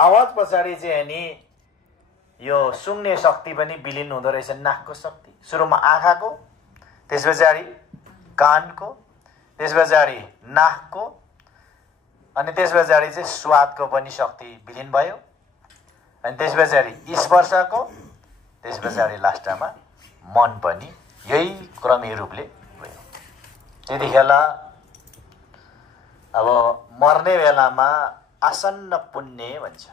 आवाज पछाडि चाहिँ नि यो सुन्ने शक्ति पनि विलीन हुँदो रहेछ। नाकको शक्ति सुरुमा आँखाको, त्यस पछाडि कानको, त्यस पछाडि नाकको, अनि त्यस पछाडि चाहिँ स्वादको पनि शक्ति विलीन भयो, अनि त्यस पछाडि स्पर्शको, त्यस पछाडि लास्टमा मन पनि यही क्रमिक रूपले भयो। त्यतिखेर अब मर्ने बेलामा आसन्न पुण्य भन्छ।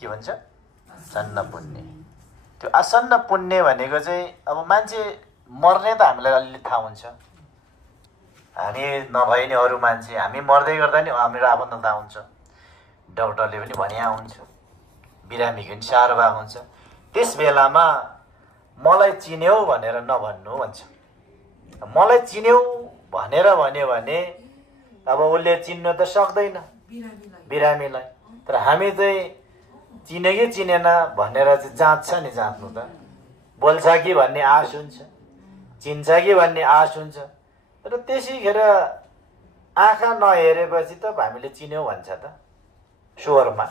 के भन्छ? आसन्न पुण्य। त्यो आसन्न पुण्य भनेको चाहिँ अब मान्छे मर्ने त हामीलाई अलि थाहा हुन्छ, हामी नभए नि अरू मान्छे, हामी मर्दै गर्दा नि हाम्रो आफन्त थाहा हुन्छ, डाक्टरले पनि भने हुन्छ, बिरामीको पनि साह्रो भएको हुन्छ। त्यस बेलामा मलाई चिन्यौ भनेर नभन्नु भन्छ। मलाई चिन्यौ भनेर भन्यो भने अब उसले चिन्नु त सक्दैन बिरामीलाई, तर हामी चाहिँ चिने कि चिनेन भनेर चाहिँ जाँच्छ नि। जाँच्नु त बोल्छ कि भन्ने आश हुन्छ, चिन्छ कि भन्ने आश हुन्छ, तर त्यसैखेर आँखा नहेरेपछि त हामीले चिन्यौ भन्छ त। स्वरमा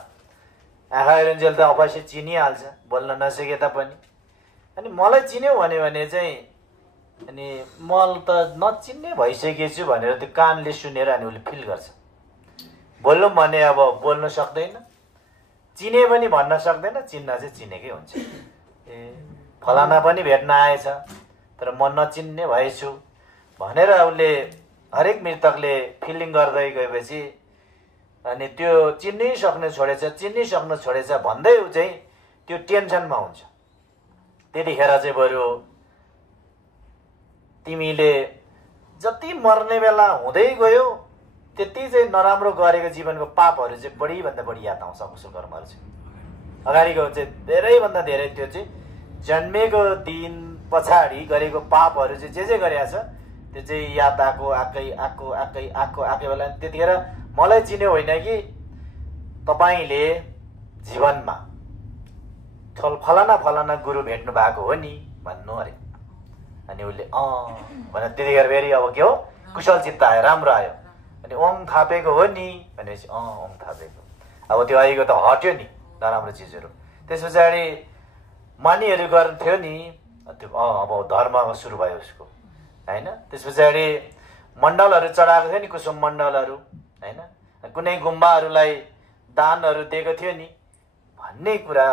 आँखा हेरुन्जेल त अवश्य चिनिहाल्छ, बोल्न नसके तापनि। अनि मलाई चिन्यौ भन्यो भने चाहिँ अनि मल त नचिन्ने भइसकेछु भनेर त्यो कानले सुनेर अनि उसले फिल गर्छ। बोल्नु भने अब बोल्न सक्दैन, चिने पनि भन्न सक्दैन, चिन्न चाहिँ चिनेकै हुन्छ। ए फलाना पनि भेट्न आएछ तर म नचिन्ने भएछु भनेर उसले हरेक मृतकले फिलिङ गर्दै गएपछि अनि त्यो चिन्नै सक्नु छोडेछ, चिन्नै सक्नु छोडेछ भन्दै ऊ चाहिँ त्यो टेन्सनमा हुन्छ। त्यतिखेर चाहिँ बरु तिमीले जति मर्ने बेला हुँदै गयो त्यति चाहिँ नराम्रो गरेको जीवनको पापहरू चाहिँ बढीभन्दा बढी याद आउँछ। अकुशल कर्महरू चाहिँ अगाडिको चाहिँ धेरैभन्दा धेरै त्यो चाहिँ जन्मेको दिन पछाडि गरेको पापहरू चाहिँ जे गरेको छ त्यो चाहिँ याद आएको बेला त्यतिखेर मलाई चिन्यो होइन कि तपाईँले जीवनमा फलाना गुरु भेट्नु भएको हो नि भन्नु अरे। अनि उसले भनेर त्यतिखेर फेरि अब के हो कुशल चित्त आयो, राम्रो आयो। अनि ओम थापेको हो नि भनेपछि ओम थापेको। अब त्यो आएको त हट्यो नि नराम्रो चिजहरू। त्यस पछाडि मानिहरू गर्थ्यो नि त्यो अब धर्ममा सुरु भयो उसको होइन। त्यस पछाडि मण्डलहरू चढाएको थियो नि, कुसुम मण्डलहरू होइन, कुनै गुम्बाहरूलाई दानहरू दिएको थियो नि भन्ने कुरा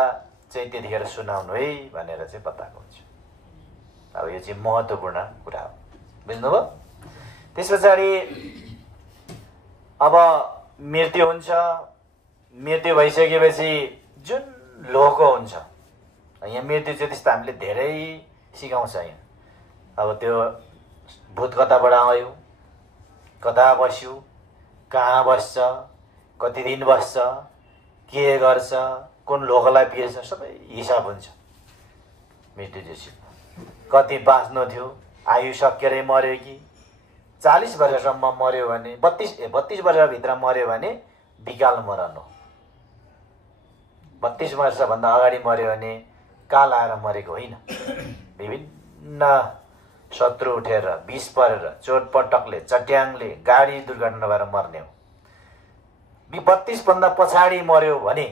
चाहिँ त्यतिखेर सुनाउनु है भनेर चाहिँ बताएको हुन्छ। अब यो चाहिँ महत्त्वपूर्ण कुरा हो, बुझ्नुभयो? त्यस पछाडि अब मृत्यु हुन्छ। मृत्यु भइसकेपछि जुन लोको हुन्छ, यहाँ मृत्यु चाहिँ त्यस्तो हामीले धेरै सिकाउँछ यहाँ। अब त्यो भूत कताबाट आयो, कता बस्यो, कहाँ बस्छ, कति दिन बस्छ, के गर्छ, कुन लोकलाई पिर्छ, सबै हिसाब हुन्छ। मृत्यु चाहिँ कति बाँच्नु थियो, आयु सकेरै मर्यो कि 40 वर्षसम्म मर्यो भने 32 वर्षभित्र मर्यो भने विकाल मरण हो। 32 वर्षभन्दा अगाडि मर्यो भने काल आएर मरेको होइन, विभिन्न शत्रु उठेर, विष परेर, चोटपटकले, चट्याङले, गाडी दुर्घटना भएर मर्ने हो। 32 भन्दा पछाडि मर्यो भने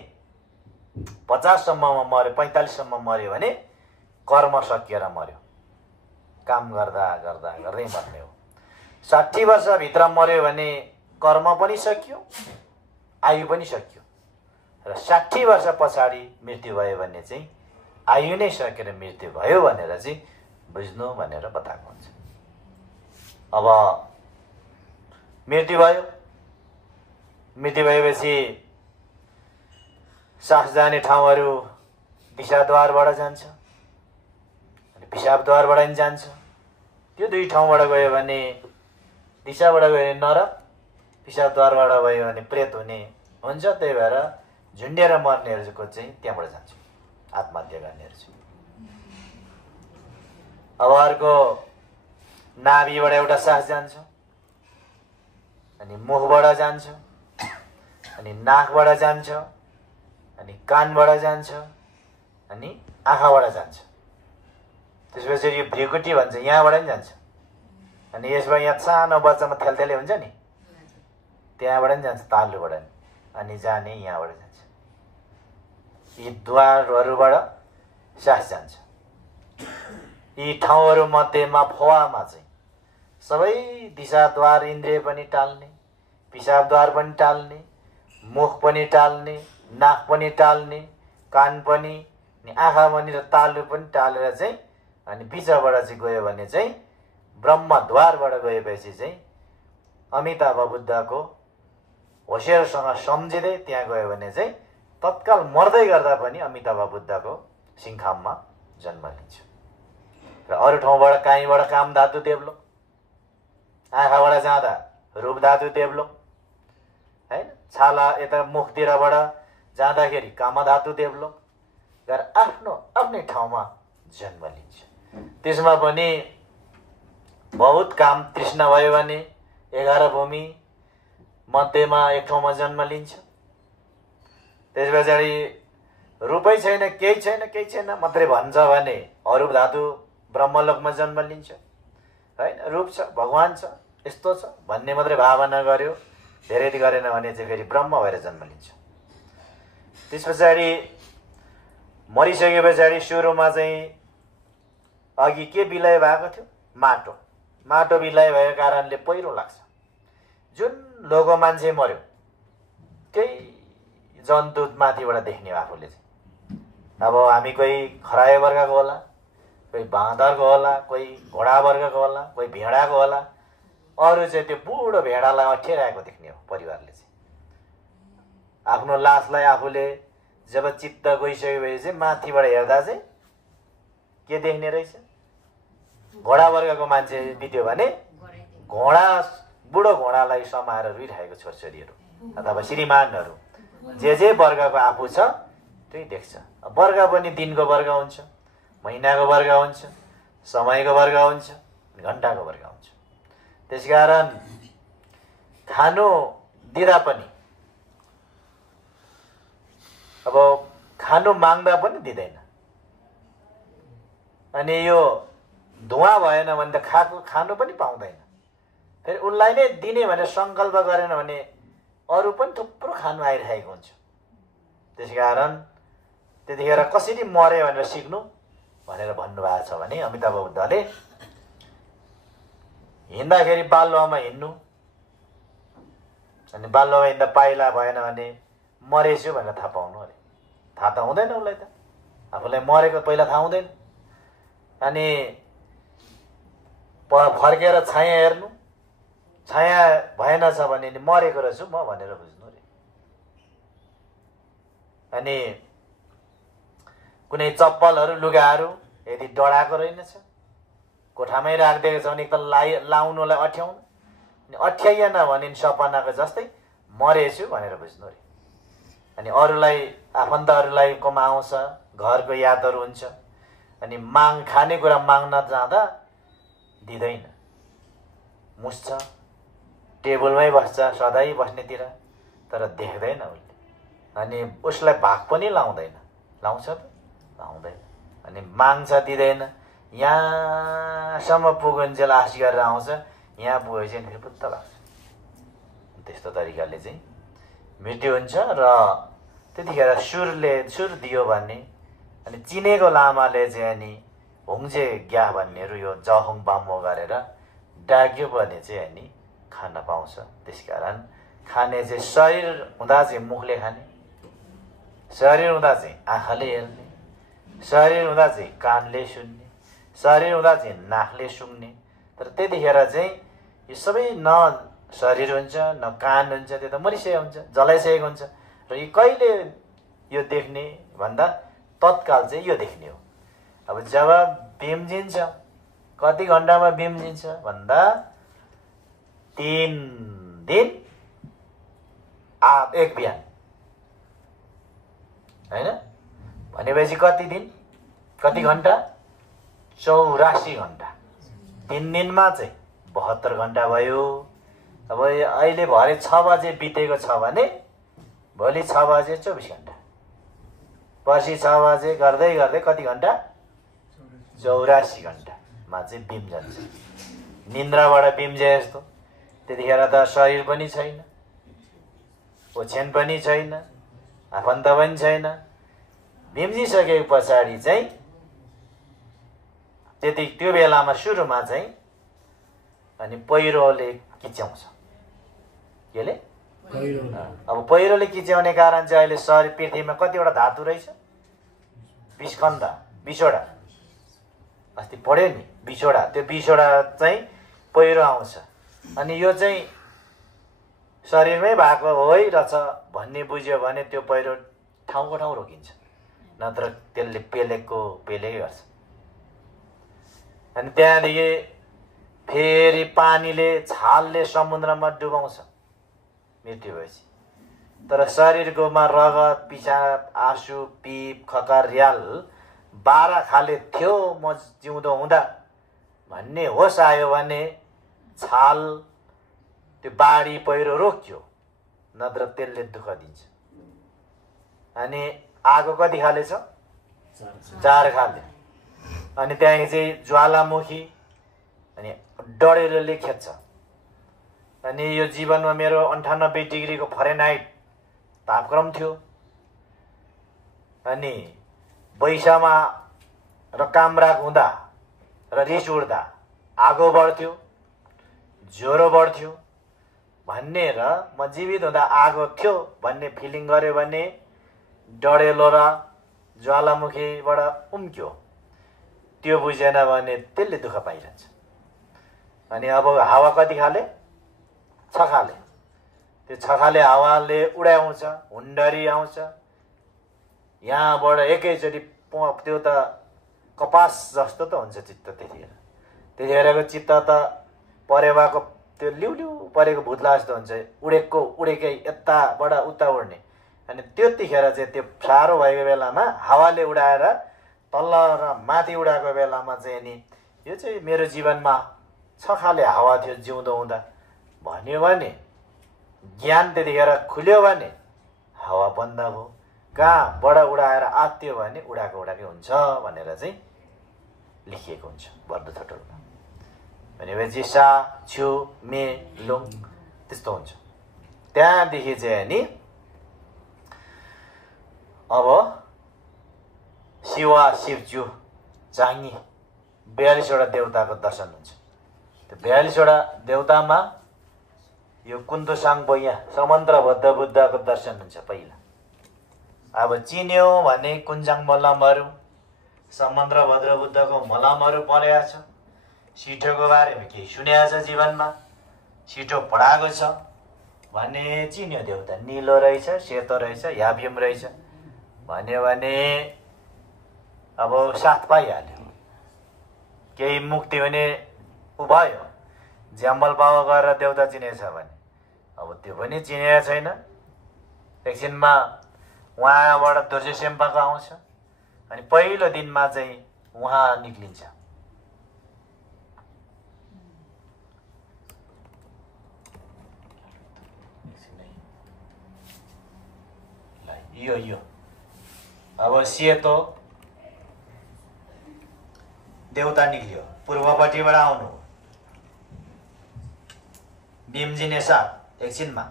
50 सम्ममा मर्यो, 45 सम्म मर्यो भने कर्म सकिएर मर्यो, काम गर्दा गर्दा गर्दै मर्ने हो। 60 वर्षभित्र मर्यो भने कर्म पनि सकियो, आयु पनि सकियो, र 60 वर्ष पछाडि मृत्यु भयो भने चाहिँ आयु नै सकेर मृत्यु भयो भनेर चाहिँ बुझ्नु भनेर बताएको हुन्छ। अब मृत्यु भयो, मृत्यु भएपछि सास जाने ठाउँहरू दिशाद्वारबाट जान्छ अनि पिसाबद्वारबाट पनि जान्छ। त्यो दुई ठाउँबाट गयो भने दिशाबाट गयो भने नरक, पिसाबद्वारबाट गयो भने प्रेत हुने हुन्छ। त्यही भएर झुन्डिएर मर्नेहरूको चाहिँ त्यहाँबाट जान्छ, आत्महत्या गर्नेहरू चाहिँ। अब अर्को नाभिबाट एउटा सास जान्छ, अनि मुखबाट जान्छ, अनि नाकबाट जान्छ, अनि कानबाट जान्छ, अनि आँखाबाट जान्छ। त्यसपछि यो भ्रिकुटी भन्छ, यहाँबाट पनि जान्छ। अनि यसबाट यहाँ सानो बच्चामा थेलथेले हुन्छ नि, त्यहाँबाट पनि जान्छ, तालुबाट अनि जाने यहाँबाट जान्छ। यी द्वारहरूबाट श्वास जान्छ। यी ठाउँहरू मध्येमा फोवामा चाहिँ सबै दिशाद्वार इन्द्रिय पनि टाल्ने, पिसाबद्वार पनि टाल्ने, मुख पनि टाल्ने, नाक पनि टाल्ने, कान पनि, आँखा पनि र तालु पनि टालेर चाहिँ अनि बिचबाट चाहिँ गयो भने चाहिँ ब्रह्मद्वारबाट गएपछि चाहिँ अमिताभ बुद्धको होसियारसँग सम्झिँदै त्यहाँ गयो भने चाहिँ तत्काल मर्दै गर्दा पनि अमिताभ बुद्धको सिङखाममा जन्म लिन्छ। र अरू ठाउँबाट काहीँबाट काम धातु देवलोक, आँखाबाट जाँदा रूप धातु देवलोक, हैन, छाला यता मुखतिरबाट जाँदाखेरि काम धातु देवलोक गरेर आफ्नो आफ्नै ठाउँमा जन्म लिन्छ। त्यसमा पनि बहुत काम तृष्णा भयो भने 11 भूमि मध्येमा एक ठाउँमा जन्म लिन्छ। त्यस पछाडि रूपै छैन, केही छैन मात्रै भन्छ भने अरूप धातु ब्रह्मलोकमा जन्म लिन्छ। हैन, रूप छ, भगवान छ, यस्तो छ भन्ने मात्रै भावना गर्यो, धेरै गरेन भने चाहिँ फेरि ब्रह्म भएर जन्म लिन्छ। त्यस पछाडि मरिसके पछाडि सुरुमा चाहिँ अघि के विलय भएको थियो? माटो विलय भएको कारणले पहिरो लाग्छ। जुन लोगो मान्छे मर्यो त्यही जन्तु माथिबाट देख्ने आफूले चाहिँ। अब हामी कोही खरायो वर्गको होला, कोही बाँदरको होला, कोही घोडा वर्गको होला, कोही भेडाको होला, अरू चाहिँ त्यो बुढो भेडालाई अठ्याइरहेको देख्ने हो परिवारले चाहिँ। आफ्नो लासलाई आफूले जब चित्त गइसकेपछि चाहिँ माथिबाट हेर्दा चाहिँ के देख्ने रहेछ? घोडा वर्गको मान्छे बित्यो भने बुढो घोडालाई समाएर रुइरहेको छोरछोरीहरू अथवा श्रीमानहरू जे वर्गको आफू छ त्यही देख्छ। वर्ग पनि दिनको वर्ग हुन्छ, महिनाको वर्ग हुन्छ, समयको वर्ग हुन्छ, घन्टाको वर्ग हुन्छ। त्यसकारण खानु दिँदा पनि अब खानु माग्दा पनि दिँदैन। अनि यो धुवा भएन भने त खानु पनि पाउँदैन। फेरि उनलाई नै दिने भनेर सङ्कल्प गरेन भने अरू पनि थुप्रो खानु आइरहेको हुन्छ। त्यसकारण त्यतिखेर कसरी मर्यो भनेर सिक्नु भनेर भन्नुभएको छ भने अमिताभ बुद्धले हिँड्दाखेरि बालुवामा हिँड्नु, अनि बालुवामा हिँड्दा पाइला भएन भने मरेछु भनेर थाहा पाउनु अरे। थाहा त हुँदैन उसलाई, त आफूलाई मरेको पहिला थाहा हुँदैन। अनि फर्केर छाया हेर्नु, छाया भएन छ भने मरेको रहेछु म भनेर बुझ्नु अरे। अनि कुनै चप्पलहरू लुगाहरू यदि डढाएको रहेनछ, कोठामै राखिदिएको छ भने त लाउनुलाई अठ्याउनु, अठ्याइएन भने सपनाको जस्तै मरेछु भनेर बुझ्नु अरे। अनि अरूलाई आफन्तहरूलाई कोमा आउँछ, घरको यादहरू हुन्छ, अनि खानेकुरा माग्न जाँदा दिँदैन, मुस्छ, टेबलमै बस्छ सधैँ बस्नेतिर, तर देख्दैन उसले। अनि उसलाई भाग पनि लाउँदैन, लाउँछ त लाउँदैन। अनि माग्छ दिँदैन, यहाँसम्म पुगुन्जेल आश गरेर आउँछ, यहाँ पुगेपछि फेरि पुत्त लाग्छ। त्यस्तो तरिकाले चाहिँ मृत्यु हुन्छ। र त्यतिखेर सुर दियो भने अनि चिनेको लामाले चाहिँ अनि हुङ्जे ग्या भन्नेहरू यो जहुङ बामो गरेर डाक्यो भने चाहिँ अनि खान पाउँछ। त्यसकारण खाने चाहिँ शरीर हुँदा चाहिँ मुखले खाने, शरीर हुँदा चाहिँ आँखाले हेर्ने, शरीर हुँदा चाहिँ कानले सुन्ने, शरीर हुँदा चाहिँ नाकले सुन्ने। तर त्यतिखेर चाहिँ यो सबै न शरीर हुन्छ न कान हुन्छ, त्यो त मरिसकेको हुन्छ, जलाइसकेको हुन्छ। र यो कहिले यो देख्ने भन्दा तत्काल चाहिँ यो देख्ने हो। अब जब बिम्जिन्छ, कति घन्टामा बिम्जिन्छ भन्दा 3 दिन 1 बिहान, होइन भनेपछि कति दिन कति घन्टा? 84 घन्टा। 3 दिनमा चाहिँ 72 घन्टा भयो। अब अहिले भरे 6 बजे बितेको छ भने भोलि 6 बजे 24 घन्टा, पर्सि 6 बजे गर्दै गर्दै कति घन्टा? 84 घन्टामा चाहिँ बिम जान्छ। निन्द्राबाट बिम्जे जस्तो। त्यतिखेर त शरीर पनि छैन, ओछ्यान पनि छैन, आफन्त पनि छैन, भिम्जिसकेको पछाडि चाहिँ त्यति त्यो बेलामा सुरुमा चाहिँ अनि पहिरोले किच्याउँछ। केले? अब पहिरोले किच्याउने कारण चाहिँ अहिले शरीर पृथ्वीमा कतिवटा धातु रहेछ? 20 खण्ड, 20वटा। अस्ति पढ्यो नि 20वटा। त्यो 20वटा चाहिँ पहिरो आउँछ। अनि यो चाहिँ शरीरमै भएको होइरहेछ भन्ने बुझ्यो भने त्यो पहिरो ठाउँको ठाउँ रोकिन्छ, नत्र त्यसले पेलेकै गर्छ। अनि त्यहाँदेखि फेरि पानीले छालले समुद्रमा डुबाउँछ मृत्यु भएपछि। तर शरीरकोमा रगत, पिसाब, आँसु, पिप, खकर, र्याल 12 खाले थियो म जिउँदो हुँदा भन्ने होस आयो भने छाल त्यो बाढी पहिरो रोक्यो, नत्र त्यसले दुःख दिन्छ। अनि आगो कति खाले छ? 4 खाले। अनि त्यहाँदेखि चाहिँ ज्वालामुखी अनि डढेलोले खेद्छ। अनि यो जीवनमा मेरो 98 डिग्रीको फरेनहाइट तापक्रम थियो। अनि बैसामा र कामराग हुँदा र रिस उठ्दा आगो बढ्थ्यो, ज्वरो बढ्थ्यो भन्ने र म जीवित हुँदा आगो थियो भन्ने फिलिङ गर्यो भने डढेलो र ज्वालामुखीबाट उम्क्यो। त्यो बुझेन भने त्यसले दुःख पाइरहन्छ। अनि अब हावा कति खाले? 6 खाले। त्यो 6 खाले हावाले उडाउँछ, हुन्डरी आउँछ। यहाँबाट एकैचोटि त्यो त कपास जस्तो त हुन्छ चित्त त्यतिखेरको चित्त त परेवाको त्यो लिउ परेको भुत्ला जस्तो हुन्छ, उडेकै यताबाट उता उड्ने। अनि त्यतिखेर चाहिँ त्यो साह्रो भएको बेलामा हावाले उडाएर तल्ल र माथि उडाएको बेलामा चाहिँ नि यो चाहिँ मेरो जीवनमा 6 खाले हावा थियो जिउँदो हुँदा भन्यो भने ज्ञान त्यतिखेर खुल्यो भने हावा बन्द भयो। कहाँबाट उडाएर आत्यो भने उडाएकै हुन्छ भनेर चाहिँ लेखिएको हुन्छ बर्द थोटोमा। भनेपछि सा, छु, मे, लुङ त्यस्तो हुन्छ। त्यहाँदेखि चाहिँ नि अब शिवा, शिवज्यू, चाङ्गी 42वटा देवताको दर्शन हुन्छ। त्यो 42वटा देवतामा यो कुन्तुसाङ बोया समन्त्रबद्ध बुद्धको दर्शन हुन्छ पहिला। अब चिन्यो भने कुञ्जाङ मलमहरू, समन्त्रभद्र बुद्धको मलमहरू पढेको छ। सिठोको बारेमा केही सुनेको छ जीवनमा, सिठो पढाएको छ भने चिन्यो देउता। निलो रहेछ, सेतो रहेछ, याभ्युम रहेछ भन्यो भने अब साथ पाइहाल्यो। केही मुक्ति हुने उ भयो। ज्याम्बल बाबा गरेर देउता चिनेछ भने अब त्यो पनि चिनेको छैन। एकछिनमा उहाँबाट दुर्जे सेम्पाको आउँछ। अनि पहिलो दिनमा चाहिँ उहाँ निक्लिन्छ। यो अब सेतो देउता निक्लियो, पूर्वपट्टिबाट आउनु बिम्जिने साथ एकछिनमा।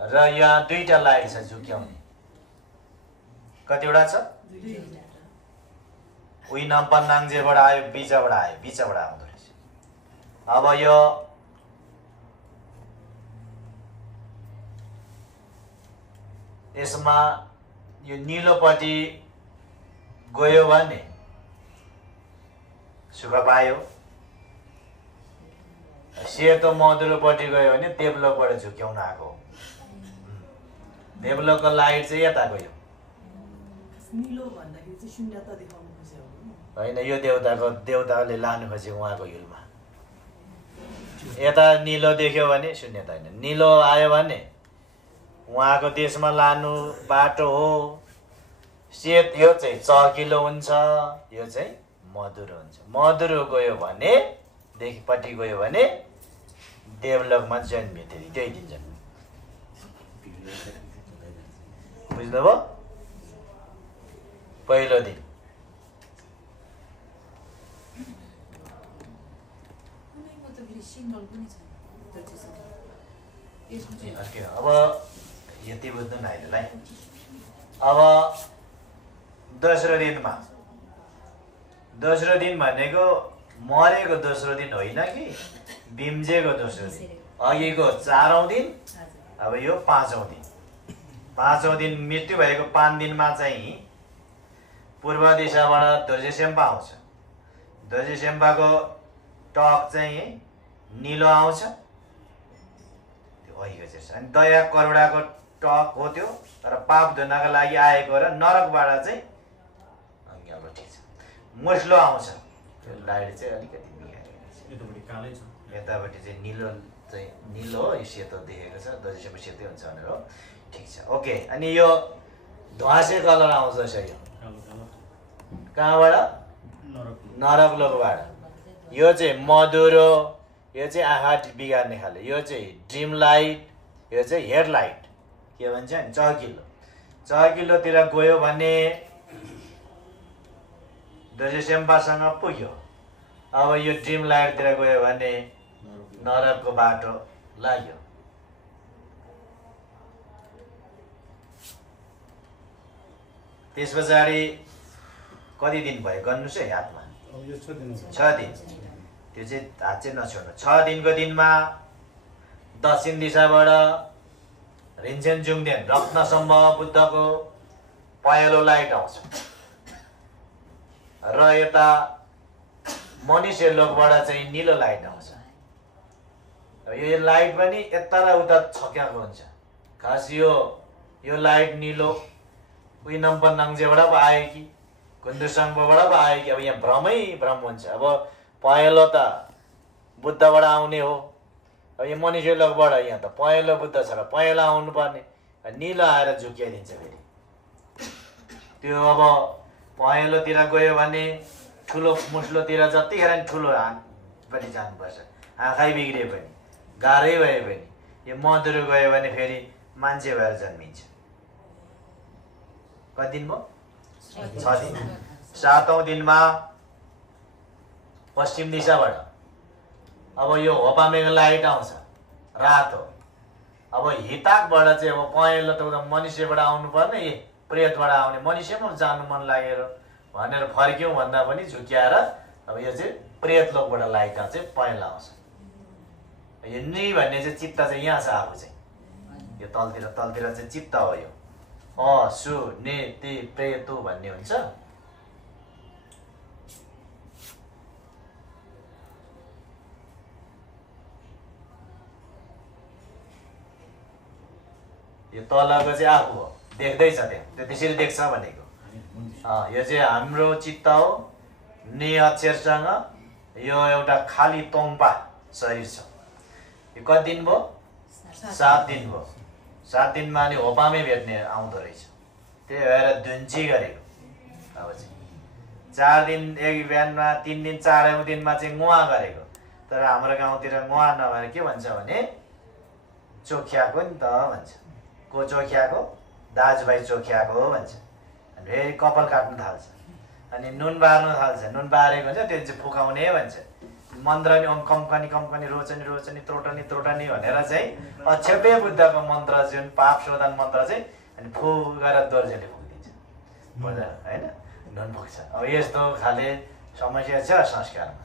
र यहाँ 2टा लाइट छ झुक्याउने। कतिवटा छ? 2टा। उही नम्पन्नाङजेबाट आयो, बिचबाट आउँदो रहेछ। अब यो यसमा यो निलोपट्टि गयो भने सुख पायो, सेतो मधुरोपट्टि गयो भने देवलोकबाट झुक्याउन आएको। देवलोकको लाइट चाहिँ यता गयो। होइन, यो देउताले लानु खोजेको उहाँको हिलमा। यता निलो देख्यो भने शून्यता होइन, निलो आयो भने उहाँको देशमा लानु बाटो हो। सेत यो चाहिँ चकिलो हुन्छ, यो चाहिँ मधुरो हुन्छ। मधुरो गयो भने देखिपट्टि गयो भने देवलोकमा जन्मियो, त्यही दिन जन्मियो। बुझ्नुभयो? पहिलो दिन अब यति बुझ्नु न। अब दोस्रो दिनमा, दोस्रो दिन भनेको मरेको दोस्रो दिन होइन कि बिम्जेको दोस्रो दिन, अघिको 4औं दिन, अब यो 5औं दिन। 5औं दिन मृत्यु भएको 5 दिनमा चाहिँ पूर्व दिशाबाट दोर्जेसेम्पा आउँछ। दोर्जेसेम्पाको टक चाहिँ निलो आउँछ, त्यो अघिको चाहिँ। अनि दया करुणाको टक हो त्यो, तर पाप धुनको लागि आएको र नरकबाट चाहिँ अब ठिक छ। मुस्लो आउँछ, त्यो लाइट चाहिँ अलिकति यतापट्टि चाहिँ निलो चाहिँ निलो हो, यो सेतो देखेको छ, दोर्जेसेम्पा सेतै हुन्छ भनेर हो। ठिक छ, ओके। अनि यो ध्वासे कलर आउँछ यो कहाँबाट? नरक लोकबाट। यो चाहिँ मधुरो, यो चाहिँ आँखा बिगार्ने खाले, यो चाहिँ ड्रिम लाइट, यो चाहिँ हेडलाइट। के भन्छ नि चहकिलो। चहकिलोतिर गयो भने दोर्जेसेम्पासँग पुग्यो। अब यो ड्रिम लाइटतिर गयो भने नरकको बाटो लाग्यो। त्यस पछाडि कति दिन भयो गर्नुहोस् है हातमा? 6 दिन। त्यो चाहिँ हात चाहिँ नछोड्नु। 6 दिनको दिनमा दक्षिण दिशाबाट रिन्चेन जुङदेन रत्नसम्म बुद्धको पहेँलो लाइट आउँछ र यता मनुष्य लोकबाट चाहिँ निलो लाइट आउँछ। यो लाइट पनि यता र उता छक्याएको हुन्छ। खास यो लाइट निलो उही नम्पनाङजेबाट पो आयो कि कुन्दुसाङबाट पो आयो कि, अब यहाँ भ्रमै भ्रम हुन्छ। अब पहेँलो त बुद्धबाट आउने हो, अब यो मनुष्य लोकबाट यहाँ त पहेँलो बुद्ध छ र पहेँलो आउनुपर्ने, निलो आएर झुक्याइदिन्छ फेरि। त्यो अब पहेँलोतिर गयो भने ठुलो मुस्लोतिर जतिखेर नि ठुलो पनि जानुपर्छ, आँखै बिग्रिए पनि गाह्रै भए पनि। यो मधुरो गयो भने फेरि मान्छे भएर जन्मिन्छ। कति दिन भयो? 6 दिन। 7औं दिनमा पश्चिम दिशाबाट अब यो होपामेको लाइट आउँछ रातो। अब हिताकबाट चाहिँ अब पहेँलो त मनुष्यबाट आउनु पर्ने, प्रेतबाट आउने, मनुष्यमा जानु मन लागेर भनेर फर्क्यौँ भन्दा पनि झुक्याएर अब यो चाहिँ प्रेत लोकबाट लाइट चाहिँ पहेँलो आउँछ। यो नि भन्ने चाहिँ चित्त चाहिँ यहाँ छ आफू चाहिँ, यो तलतिर चाहिँ चित्त हो। यो सु ने ते प्रेतो भन्ने हुन्छ। यो तलको चाहिँ आफू हो, देख्दैछ त्यो त्यसरी देख्छ भनेको। यो चाहिँ हाम्रो चित्त हो। ने अक्षरसँग यो एउटा खाली तोङ्पा शरीर छ। यो कति दिन भयो? 7 दिन भयो। 7 दिनमा अनि होपामै भेट्ने आउँदो रहेछ। त्यही भएर धुन्ची गरेको। अब चाहिँ 4 दिन एक बिहानमा, 3 दिन 4औं दिनमा चाहिँ गुवा गरेको। तर हाम्रो गाउँतिर गुवा नभएर के भन्छ भने चोख्याएको नि त भन्छ। को चोख्याएको? दाजुभाइ चोख्याएको भन्छ। अनि फेरि कपाल काट्नु थाल्छ, अनि नुन बार्नु थाल्छ। नुन बारेको हुन्छ त्यो चाहिँ फुकाउने भन्छ। मन्त्र नि ओम कम्कनी कम्कनी रोचनी रोचनी त्रोटनी त्रोटनी भनेर चाहिँ अक्षेप्य बुद्धको मन्त्र जुन पाप शोधन मन्त्र चाहिँ अनि फु गरेर दोर्जेले फुकिदिन्छ होइन, नुन फुक्छ। अब यस्तो खाले समस्या छ संस्कारमा।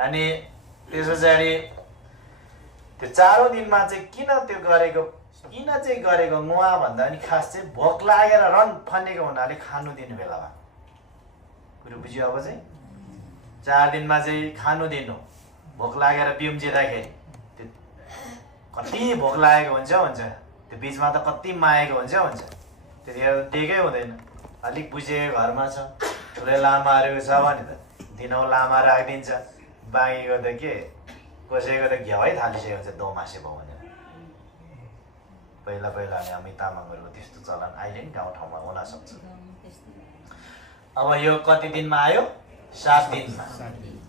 अनि त्यस पछाडि त्यो 4औं दिनमा चाहिँ किन गरेको मुवा भन्दा पनि खास चाहिँ भोक लागेर रन फनेको हुनाले खानु दिनु बेलामा कुरो बुझ्यो। अब चाहिँ 4 दिनमा चाहिँ खानु दिनु, भोक लागेर बिउम्जिँदाखेरि त्यो कति भोक लागेको हुन्छ त्यो बिचमा त कति मागेको हुन्छ त्यतिखेर दिएकै हुँदैन। अलिक बुझेको घरमा छ, ठुलो लामाहरू छ भने त दिनौ लामा राखिदिन्छ। बाँकीको त के कसैको त घ्याउै थालिसकेको हुन्छ दौमासे भयो भनेर। पहिला हामी तामाङहरूको त्यस्तो चलन अहिले नि गाउँठाउँमा हुन सक्छ। अब यो कति दिनमा आयो? 7 दिनमा।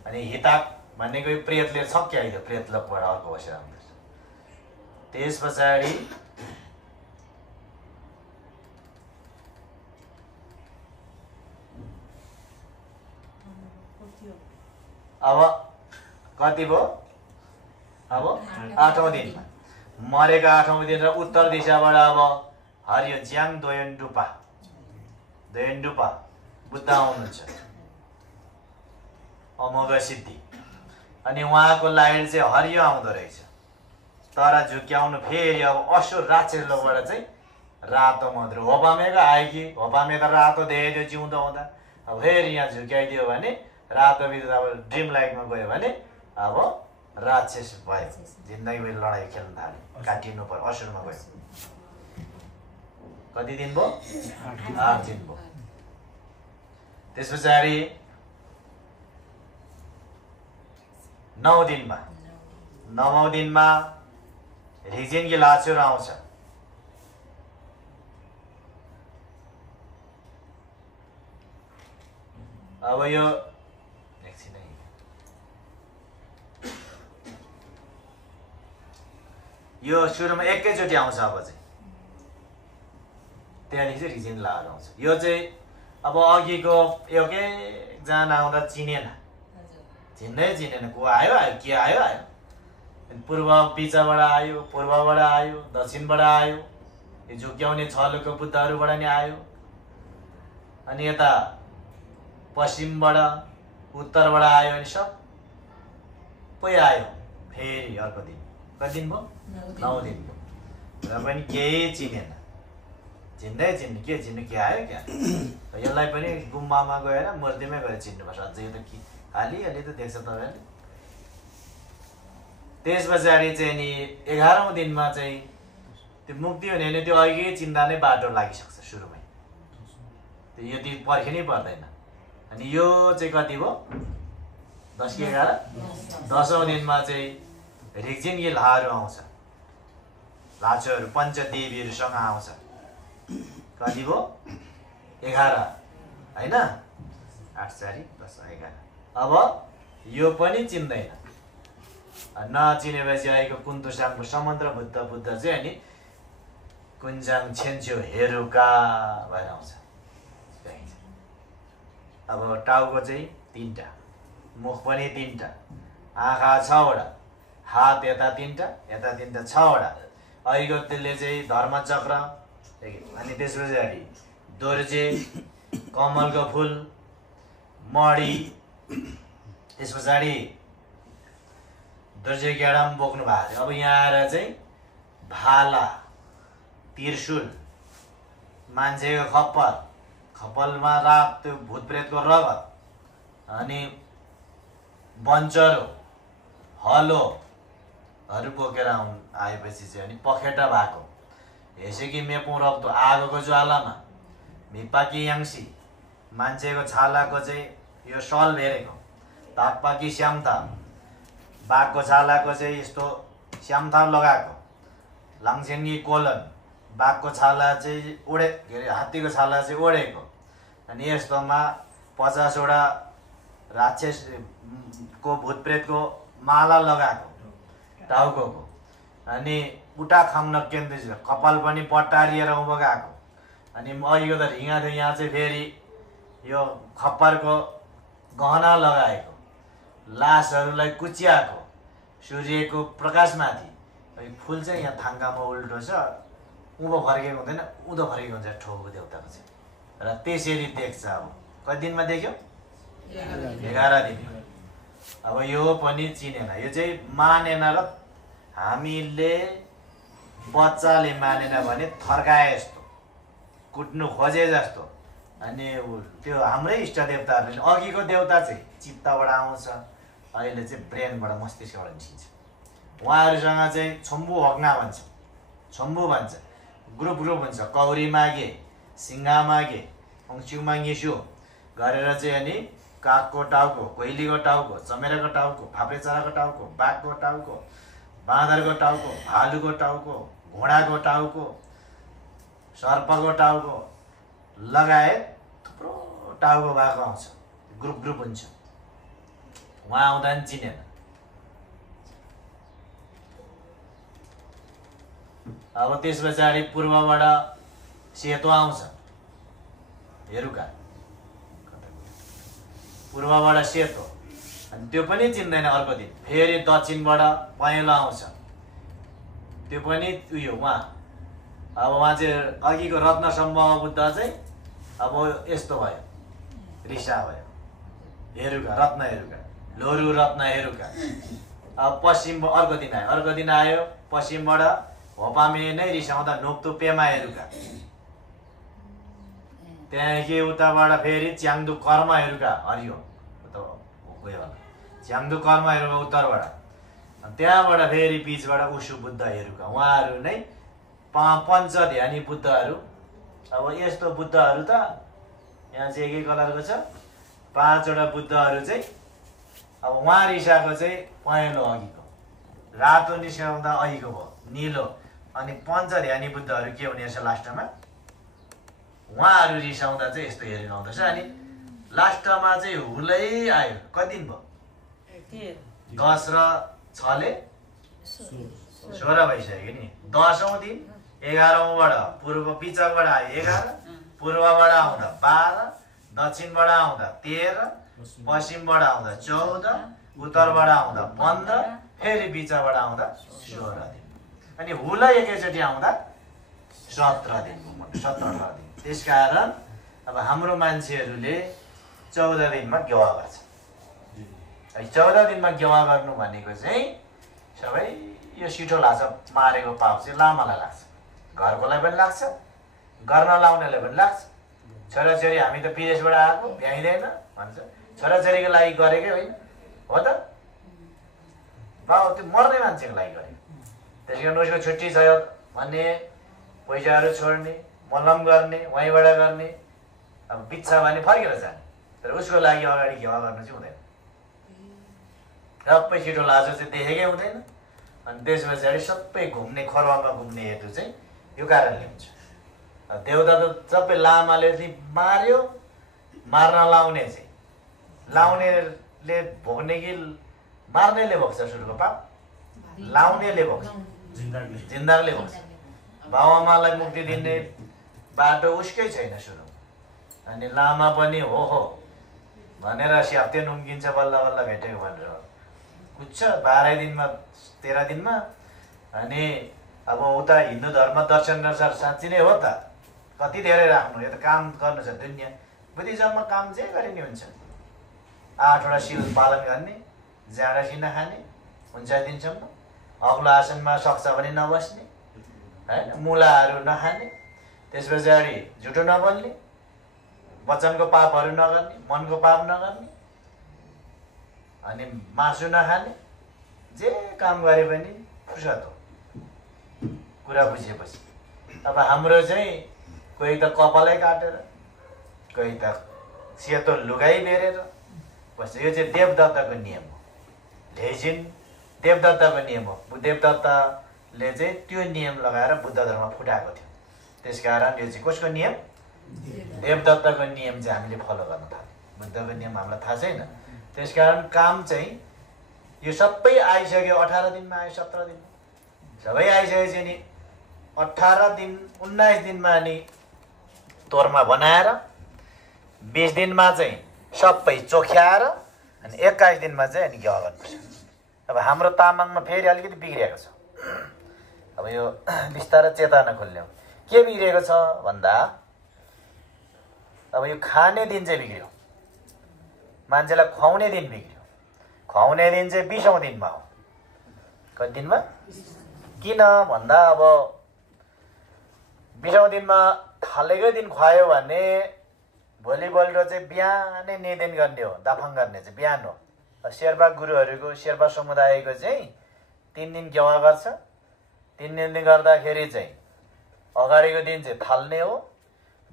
अनि हिताक भनेको यो प्रेतले छक्याइदियो, प्रेत लोकबाट अर्को बसेर आउँदैछ। त्यस पछाडि अब कति भयो? अब 8औं दिनमा मरेको 8औं दिन र उत्तर दिशाबाट अब हरियो ज्याङ दोयन डुपा देन्दुपा बुद्ध आउनुहुन्छ अमोघ सिद्धि अनि उहाँको लाइट चाहिँ हरियो आउँदो रहेछ तारा झुक्याउनु फेरि अब असुर राक्षसबाट चाहिँ रातो मधुरो होपामेको आयो कि होपामे त रातो देख्यो जिउँदो हुँदा अब फेरि यहाँ झुक्याइदियो भने रातो बिच अब ड्रिम लाइटमा गयो भने अब राक्षस भयो जिन्दगीभरि लडाइँ खेल्न थाल्यो काटिनु पर्यो असुरमा गयो कति दिन भयो 8 दिन भयो त्यस पछाडि 9 दिनमा 9औं दिनमा रिजिनकी लाचुर आउँछ अब यो एकछिन यो सुरुमा एकैचोटि आउँछ अब चाहिँ त्यहाँदेखि चाहिँ रिजिन लाएर आउँछ यो चाहिँ अब अघिको एकजना आउँदा चिनेन को आयो के आयो पूर्व बिचबाट आयो पूर्वबाट आयो दक्षिणबाट आयो यो झुक्याउने छलको बुद्धहरूबाट नि आयो अनि यता पश्चिमबाट उत्तरबाट आयो अनि सबै आयो फेरि अर्को दिन कति दिन भयो 9 दिन भयो र पनि केही चिनेन चिन्ने के आयो क्या यसलाई पनि गुम्बामा गएर मूर्तिमै गएर चिन्नुपर्छ अझै यो त के अलि त देख्छ तपाईँहरूले त्यस पछाडि चाहिँ नि 11औं दिनमा चाहिँ त्यो मुक्ति हुने भने त्यो अघि चिन्ता नै बाटो लागिसक्छ सुरुमै त्यो यति पर्खिनै पर्दैन अनि यो चाहिँ कति भयो 10 कि 11 10औं दिनमा चाहिँ रिक्जिनकी लाहरू आउँछ लाचोहरू पञ्चदेवीहरूसँग आउँछ कति भयो 11 हैन 8 4 10 11 अब यो पनि चिन्दैन नचिनेपछि आएको कुन्तुसाङको समन्त्र बुद्ध चाहिँ अनि कुन्जाङ छेन्च्यो हेरुका भएर आउँछ अब टाउको चाहिँ 3टा मुख पनि 3टा आँखा 6वटा हात यता 3टा 6वटा अहिलेको त्यसले चाहिँ धर्मचक्र अनि त्यस पछाडि दोर्जे कमलको फुल मडी त्यस पछाडि दोर्जे गेडाम बोक्नु भएको थियो अब यहाँ आएर चाहिँ भाला त्रिशूल मान्छेको खप्पलमा रात त्यो भूतप्रेतको रगत अनि बन्चरो हलोहरू बोकेर आएपछि चाहिँ अनि पखेटा भएको हेसेकी मेपौँ रक्तो आगोको ज्वालामा भिप्पाकी याङ्सी मान्छेको छालाको चाहिँ यो सल भेरेको ताकपाकी श्यामथा बाघको छालाको चाहिँ यस्तो श्यामथा लगाएको लाङछेन्गी कोलन बाघको छाला चाहिँ के अरे हात्तीको छाला चाहिँ ओढेको अनि यस्तोमा 50वटा राक्षसको भूतप्रेतको माला लगाएको टाउकोको अनि उटा खाम्न केन्द्र कपाल पनि पट्टारिएर उभो गएको अनि अहिलेको त ढिँगा थियो यहाँ चाहिँ फेरि यो खप्परको गहना लगाएको लासहरूलाई कुच्याएको सूर्यको प्रकाशमाथि फुल चाहिँ यहाँ थाङ्गामा उल्टो छ उँभो फर्केको हुँदैन उँधो फर्केको हुन्छ ठोको देउताको चाहिँ र त्यसरी देख्छ अब कति दिनमा देख्यो 11 दिन अब यो पनि चिनेन यो चाहिँ मानेन र हामीले बच्चाले मानेन भने थर्काए जस्तो कुट्नु खोजे जस्तो अनि त्यो हाम्रै इष्ट देवताहरूले अघिको देवता चाहिँ चित्तबाट आउँछ अहिले चाहिँ ब्रेनबाट मस्तिष्कबाट निस्किन्छ उहाँहरूसँग चाहिँ छम्बु हग्ना भन्छ छम्बु भन्छ ग्रुप हुन्छ कौरी मागे सिङ्गा मागे औँच्यु माङ्गेस्यु गरेर चाहिँ अनि कागको टाउको कोइलीको टाउको चमेराको टाउको फाप्रे चराको टाउको बाघको टाउको बाँदरको टाउको भालुको टाउको घोडाको टाउको सर्पको टाउको लगायत थुप्रो टाउको भएको आउँछ ग्रुप हुन्छ उहाँ आउँदा नि चिनेन अब त्यस पछाडि पूर्वबाट सेतो आउँछ हेरुका पूर्वबाट सेतो अनि त्यो पनि चिन्दैन अर्को दिन फेरि दक्षिणबाट पहेँलो आउँछ त्यो पनि उयो उहाँ अब उहाँ चाहिँ अघिको रत्न सम्भव बुद्ध चाहिँ अब यस्तो भयो, रिसा भयो, हेरुका रत्न हेरुका, लोरु रत्न हेरुका। अब पश्चिम अर्को दिन आयो पश्चिमबाट होपामे नै रिसाउँदा नोक्तु पेमा हेरुका। त्यहाँदेखि उताबाट फेरि च्याङदु कर्म हेरुका हरियो गयो होला, च्याङदु कर्म हेरुका उत्तरबाट। त्यहाँबाट फेरि बिचबाट उसु बुद्ध हेरुका। उहाँहरू नै पञ्चध्यानी बुद्धहरू। अब यस्तो बुद्धहरू त यहाँ चाहिँ एकै कलरको छ, 5वटा बुद्धहरू चाहिँ अब उहाँ रिसाएको चाहिँ पहेँलो अघिको, रातो रिसाउँदा अघिको भयो निलो, अनि पञ्चध्यानी बुद्धहरू के हुने रहेछ लास्टमा, उहाँहरू रिसाउँदा चाहिँ यस्तो हेरेर आउँदछ। अनि लास्टमा चाहिँ हुलै आयो। कति दिन भयो? 10 र 6ले 16 भइसक्यो नि। 10औं दिन 11औँबाट पूर्व पिचकबाट आयो 11, पूर्वबाट आउँदा 12, दक्षिणबाट आउँदा 13, पश्चिमबाट आउँदा 14, उत्तरबाट आउँदा 15, फेरि बिचबाट आउँदा 16 दिन। अनि हुलै एकैचोटि आउँदा 17 दिन। त्यसकारण अब हाम्रो मान्छेहरूले 14 दिनमा गेवा गर्छ। 14 दिनमा गेवा गर्नु भनेको चाहिँ सबै यो सिठो लाग्छ मारेको पाप चाहिँ लामालाई लाग्छ, घरकोलाई पनि लाग्छ, गर्न लाउनेलाई पनि लाग्छ। छोराछोरी हामी त विदेशबाट आएको भ्याइँदैन भन्छ, छोराछोरीको लागि गरेकै होइन हो त, बाउ त्यो मर्ने मान्छेको लागि गरेको। त्यसै कारण उसको छुट्टी छ भन्ने, पैसाहरू छोड्ने, मलम गर्ने, वहीँबाट गर्ने, अब बित्छ भने फर्केर जाने। तर उसको लागि अगाडि घेवा गर्नु चाहिँ हुँदैन। सबै छिटो लाजो चाहिँ देखेकै हुँदैन। अनि त्यस पछाडि सबै घुम्ने खरवामा घुम्ने हेतु चाहिँ यो कारणले हुन्छ। देउता त सबै लामाले चाहिँ मार्यो, मार्न लाउने चाहिँ लाउनेले भोग्ने कि मार्नेले भोग्छ सुरुको पाप? लाउनेले भोग्छ, जिन्दागले भोग्छ। बाबुआमालाई मुक्ति दिने बाटो उसकै छैन सुरु। अनि लामा पनि हो भनेर स्याप्ते नुम्किन्छ बल्ल बल्ल भेटेको भनेर कुद्छ 12 दिनमा 13 दिनमा। अनि अब उता हिन्दू धर्म दर्शन गर्छ, साँच्ची नै हो त कति धेरै राख्नु, यो त काम गर्नु छ दुनियाँ। बुद्धिज्ममा काम चाहिँ गरिने हुन्छ, 8वटा शिल पालन गर्ने, जाँडासी नखाने 49 दिनसम्म, अग्लो आसनमा सक्छ भने नबस्ने होइन, मुलाहरू नखाने, त्यस पछाडि झुटो नबोल्ने, वचनको पापहरू नगर्ने, मनको पाप नगर्ने, अनि मासु नखाने, जे काम गरे पनि फुर्सद हो कुरा बुझेपछि। अब हाम्रो चाहिँ कोही त कपालै काटेर, कोही त सेतो लुगाइ बेरेर बस्छ। यो चाहिँ देवदत्ताको नियम हो, लेजिन देवदत्ताको नियम हो। देवदत्ताले चाहिँ त्यो नियम लगाएर बुद्ध धर्म फुटाएको थियो। त्यसकारण यो चाहिँ कसको नियम? देवदत्ताको नियम चाहिँ हामीले फलो गर्न थाल्यौँ। बुद्धको नियम हामीलाई थाहा छैन। त्यसकारण काम चाहिँ यो सबै आइसक्यो। 18 दिनमा आयो, 17 दिन सबै आइसकेपछि नि 18 दिन 19 दिनमा अनि तोरमा बनाएर 20 दिनमा चाहिँ सबै चोख्याएर अनि 21 दिनमा चाहिँ अनि गेवा गर्नुपर्छ। अब हाम्रो तामाङमा फेरि अलिकति बिग्रिएको छ। अब यो बिस्तारै चेतना खोल्ने हो। के बिग्रिएको छ भन्दा अब यो खाने दिन चाहिँ बिग्रियो, मान्छेलाई खुवाउने दिन बिग्रियो। खुवाउने दिन चाहिँ 20औं दिनमा हो। कति दिनमा? किन भन्दा अब 20औं दिनमा थालेकै दिन खुवायो भने भोलिपल्ट चाहिँ बिहानै निदेन गर्ने हो, दाफाङ गर्ने चाहिँ बिहान हो। शेर्पा गुरुहरूको, शेर्पा समुदायको चाहिँ 3 दिन गेवा गर्छ। 3 दिन गर्दाखेरि चाहिँ अगाडिको दिन चाहिँ थाल्ने हो।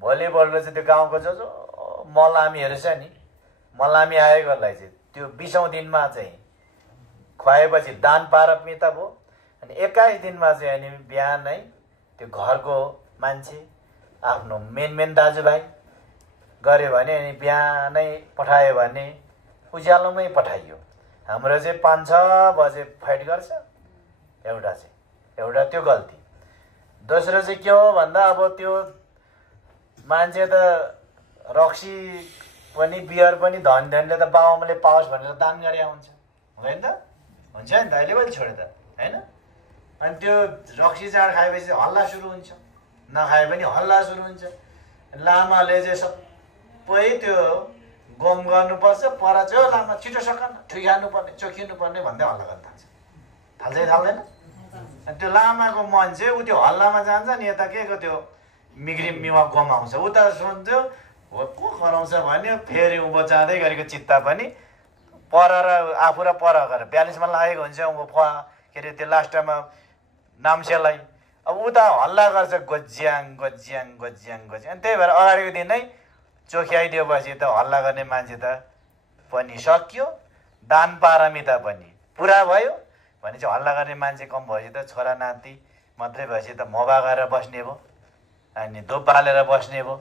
भोलिपल्ट चाहिँ त्यो गाउँको जो मलामीहरू छ नि, मलामी आएकोलाई चाहिँ त्यो 20औं दिनमा चाहिँ खुवाएपछि दान पारमिता भयो। अनि 21 दिनमा चाहिँ अनि बिहानै त्यो घरको मान्छे आफ्नो मेन दाजुभाइ गऱ्यो भने अनि बिहानै पठायो भने उज्यालोमै पठाइयो। हाम्रो चाहिँ 5-6 बजे फाइट गर्छ। एउटा त्यो गल्ती। दोस्रो चाहिँ के हो भन्दा अब त्यो मान्छे त रक्सी पनि बियर पनि धनीले त बाबुआमाले पाओस् भनेर दान गरे हुन्छ, हुँदैन त? हुन्छ नि त, अहिले पनि छोडे त होइन। अनि त्यो रक्सी चाड खाएपछि हल्ला सुरु हुन्छ, नखाए पनि हल्ला सुरु हुन्छ। लामाले चाहिँ सबै त्यो गम गर्नुपर्छ, पर चाहिँ लामा छिटो सकान ठुक्याउनुपर्ने चोखिनुपर्ने भन्दै हल्ला गर्न थाल्छ कि थाल्दैन? अनि त्यो लामाको मन चाहिँ ऊ त्यो हल्लामा जान्छ नि, यता के को त्यो मिग्रिम मिवा गम आउँछ, उता सुन्थ्यो हो को कराउँछ भन्यो, फेरि उँभो जाँदै गरेको चित्ता पनि पर र आफू र पर गरेर 42मा लागेको हुन्छ उँभो फुवा के अरे त्यो लास्टमा नाम्सेलाई। अब उता हल्ला गर्छ गोज्याङ गोज्याङ गोज्याङ गोज्याङ। अनि त्यही भएर अगाडिको दिनै चोख्याइदिएपछि त हल्ला गर्ने मान्छे त पनि सकियो, दान पारमिता पनि पुरा भयो भने चाहिँ हल्ला गर्ने मान्छे कम भएपछि त छोरा नाति मात्रै भएपछि त मोबा गरेर बस्ने भयो, अनि धुप बालेर बस्ने भयो,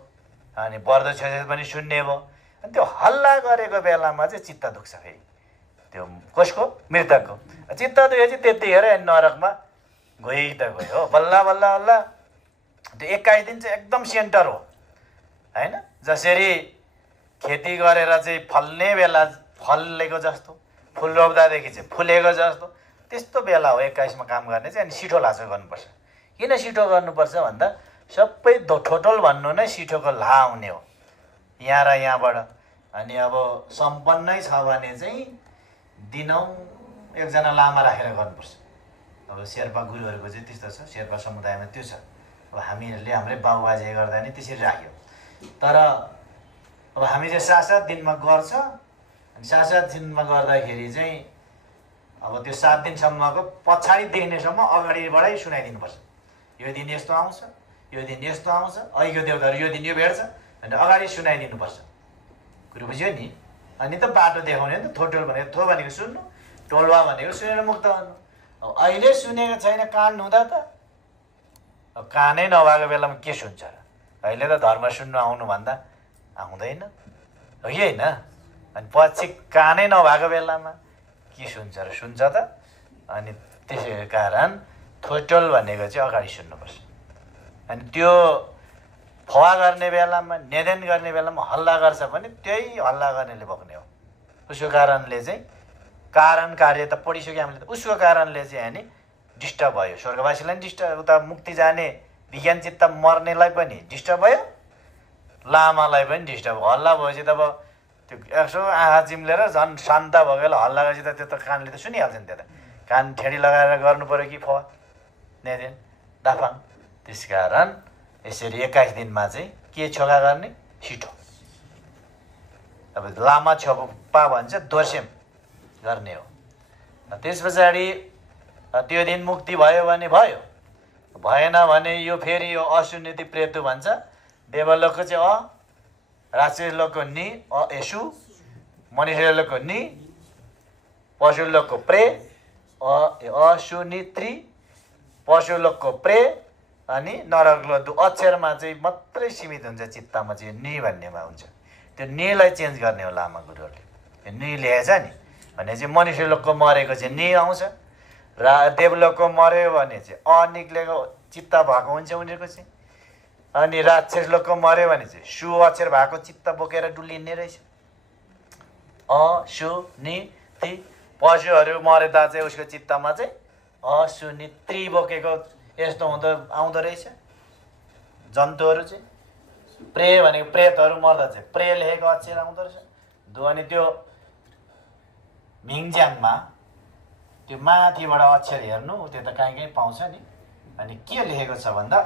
अनि बढ्दो छेउ पनि सुन्ने भयो। अनि त्यो हल्ला गरेको बेलामा चाहिँ चित्त दुख्छ, फेरि त्यो कसको? मृतकको चित्त दुखेपछि त्यतिखेर नरकमा गइ त गयो हो, बल्ल बल्ल बल्ल। त्यो 21 दिन चाहिँ एकदम सेन्टर हो होइन? जसरी खेती गरेर चाहिँ फल्ने बेला फलेको जस्तो, फुल रोप्दादेखि चाहिँ फुलेको जस्तो, त्यस्तो बेला हो 21मा काम गर्ने चाहिँ। अनि सिठो लासो गर्नुपर्छ। किन सिठो गर्नुपर्छ भन्दा सबै ठोटोल भन्नु नै सिठोको ला आउने हो यहाँ र यहाँबाट। अनि अब सम्पन्नै छ भने चाहिँ दिनौँ एकजना लामा राखेर गर्नुपर्छ। अब शेर्पा गुरुहरूको चाहिँ त्यस्तो छ, शेर्पा समुदायमा त्यो छ। अब हामीहरूले हाम्रै बाबुबाजे गर्दा नि त्यसरी राख्यो। तर अब हामी चाहिँ 7-7 दिनमा गर्छ। अनि 7-7 दिनमा गर्दाखेरि चाहिँ अब त्यो 7 दिनसम्मको पछाडि देख्नेसम्म अगाडिबाटै सुनाइदिनुपर्छ। यो दिन यस्तो आउँछ, यो दिन यस्तो आउँछ, अहिलेको देउताहरू यो दिन यो भेट्छ भनेर अगाडि सुनाइदिनुपर्छ। कुरो बुझ्यो नि? अनि त बाटो देखाउने नि त। थोटोल भनेको थो भनेको सुन्नु, टोलवा भनेको सुनेर मुक्त गर्नु। अब अहिले सुनेको छैन कान हुँदा त अब कानै नभएको बेलामा के सुन्छ र? अहिले त धर्म सुन्नु आउनु भन्दा आउँदैन हो कि होइन? अनि पछि कानै नभएको बेलामा के सुन्छ र? सुन्छ त। अनि त्यसै कारण थोटोल भनेको चाहिँ अगाडि सुन्नुपर्छ। अनि त्यो फवा गर्ने बेलामा, निवेदन गर्ने बेलामा हल्ला गर्छ भने त्यही हल्ला गर्नेले भोग्ने हो। उसको कारणले चाहिँ कारण कार्य त पढिसक्यो हामीले त। उसको कारणले चाहिँ अनि डिस्टर्ब भयो, स्वर्गवासीलाई पनि डिस्टर्ब, उता मुक्ति जाने विज्ञान चित्त मर्नेलाई पनि डिस्टर्ब भयो, लामालाई पनि डिस्टर्ब भयो। हल्ला भएपछि त अब त्यो यसो आँखा चिम्लेर झन् शान्त भएको बेला हल्ला गरेपछि त त्यो त कानले त सुनिहाल्छ नि। त्यो त कान ठेडी लगाएर गर्नु पऱ्यो कि फवा निवेदन दाफाङ। त्यस कारण यसरी 21 दिनमा चाहिँ के छोका गर्ने? छिटो। अब लामा छोपा भन्छ दोर्सेम गर्ने हो। त्यस पछाडि त्यो दिन मुक्ति भयो भने भयो, भएन भने यो फेरि यो असुनीति प्रेतु भन्छ। देवलोकको चाहिँ राक्षस लोकको नि यसु, मनुष्य लोकको नि, पशु लोकको प्रे, असुनित्री, पशु लोकको प्रे, अनि नरक लोक अक्षरमा चाहिँ मात्रै सीमित हुन्छ। चित्तमा चाहिँ नि भन्नेमा हुन्छ। त्यो निलाई चेन्ज गर्ने हो लामा गुरुहरूले। त्यो नि ल्याएछ नि भने चाहिँ मनुष्य लोकको मरेको चाहिँ नि आउँछ, र देवलोकको मऱ्यो भने चाहिँ निक्लेको चित्त भएको हुन्छ उनीहरूको चाहिँ। अनि राक्षस लोकको मऱ्यो भने चाहिँ सु अक्षर भएको चित्त बोकेर डुलिने रहेछ। असुनिति। पशुहरू मरेता चाहिँ उसको चित्तमा चाहिँ असुनित्री बोकेको यस्तो आउँदो रहेछ। जन्तुहरू चाहिँ प्रे भनेको प्रेतहरू मर्दा चाहिँ प्रे लेखेको अक्षर आउँदो रहेछ। अनि त्यो मिङज्याङमा त्यो माथिबाट अक्षर हेर्नु, त्यो त कहीँ पाउँछ नि। अनि के लेखेको छ भन्दा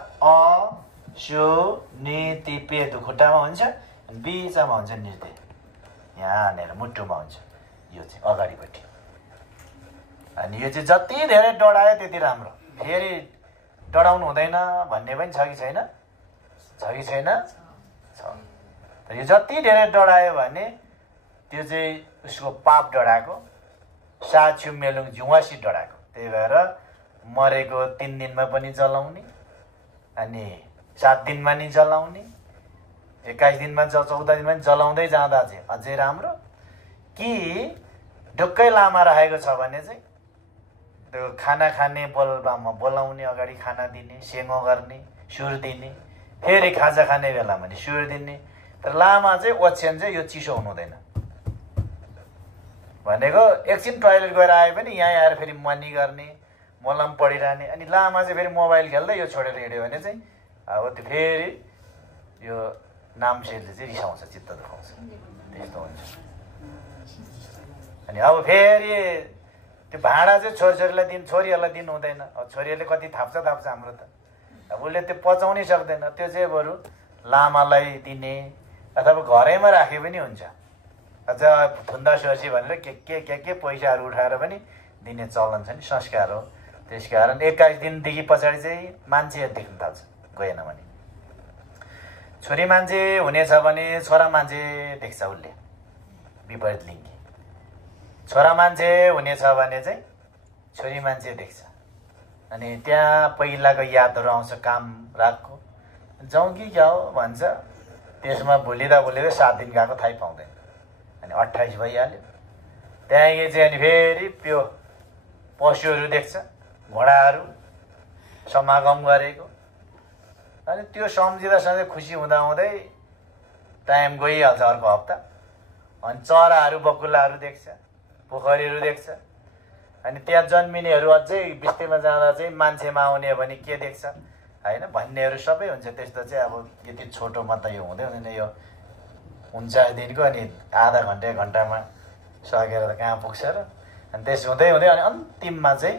असुनिति पेतु खुट्टामा हुन्छ, अनि बिचमा हुन्छ नृत्य, यहाँनिर मुटुमा हुन्छ। यो चाहिँ अगाडिपट्टि। अनि यो चाहिँ जति धेरै डढायो त्यति राम्रो। फेरि डढाउनु हुँदैन भन्ने पनि छ कि छैन? छ कि छैन? छ। तर यो जति धेरै डढायो भने त्यो चाहिँ उसको पाप डढाएको, साछु मेलुङ झुवासी डढाएको। त्यही भएर मरेको 3 दिनमा पनि जलाउने, अनि 7 दिनमा नि जलाउने, 21 दिनमा 14 दिनमा पनि जलाउँदै जाँदा चाहिँ अझै राम्रो। कि ढुक्कै लामा राखेको छ भने चाहिँ त्यो खाना खाने बोलबामा बोलाउने, अगाडि खाना दिने, सेङ्गो गर्ने, सुर दिने, फेरि खाजा खाने बेलामा नि सुर दिने। तर लामा चाहिँ ओछ्यान चाहिँ यो चिसो हुनु हुँदैन भनेको। एकछिन टोइलेट गएर आए पनि यहाँ आएर फेरि मनी गर्ने, मलम पढिरहने। अनि लामा चाहिँ फेरि मोबाइल खेल्दै यो छोडेर हिँड्यो भने चाहिँ अब त्यो फेरि यो नामसेरले चाहिँ रिसाउँछ, चित्त दुखाउँछ, त्यस्तो हुन्छ। अनि अब फेरि त्यो भाँडा चाहिँ छोरीलाई दिनु, छोरीहरूलाई दिनु हुँदैन। अब छोरीहरूले कति थाप्छ हाम्रो त, अब उसले त्यो पचाउनै सक्दैन। त्यो चाहिँ बरु लामालाई दिने अथवा घरैमा राखे पनि हुन्छ। अझ थुन्दा सोसी भनेर के पैसाहरू उठाएर पनि दिने चलन छ नि, संस्कार हो। त्यस कारण 21 दिनदेखि पछाडि चाहिँ मान्छे देख्न थाल्छ, गएन भने। छोरी मान्छे हुनेछ भने छोरा मान्छे देख्छ उसले, विपरीत लिङ्गी। छोरा मान्छे हुनेछ भने चाहिँ छोरी मान्छे देख्छ। अनि त्यहाँ पहिलाको यादहरू आउँछ, काम रागको। जाउँ कि क्या हो भन्छ, त्यसमा भुलिँदा 7 दिन गएको थाहै पाउँदैन। अनि 28 भइहाल्यो। त्यहाँदेखि चाहिँ अनि फेरि त्यो पशुहरू देख्छ, घोडाहरू समागम गरेको। अनि त्यो सम्झिँदा खुसी हुँदै टाइम गइहाल्छ, अर्को हप्ता। अनि चराहरू बकुल्लाहरू देख्छ, पोखरीहरू देख्छ। अनि त्यहाँ जन्मिनेहरू अझै बिस्तीमा जाँदा चाहिँ मान्छेमा आउने भने के देख्छ होइन भन्नेहरू सबै हुन्छ। त्यस्तो चाहिँ अब यति छोटोमा त यो हुँदै हुँदैन। यो 49 दिनको अनि आधा घन्टामा सकेर त कहाँ पुग्छ र। अनि त्यस हुँदै अनि अन्तिममा चाहिँ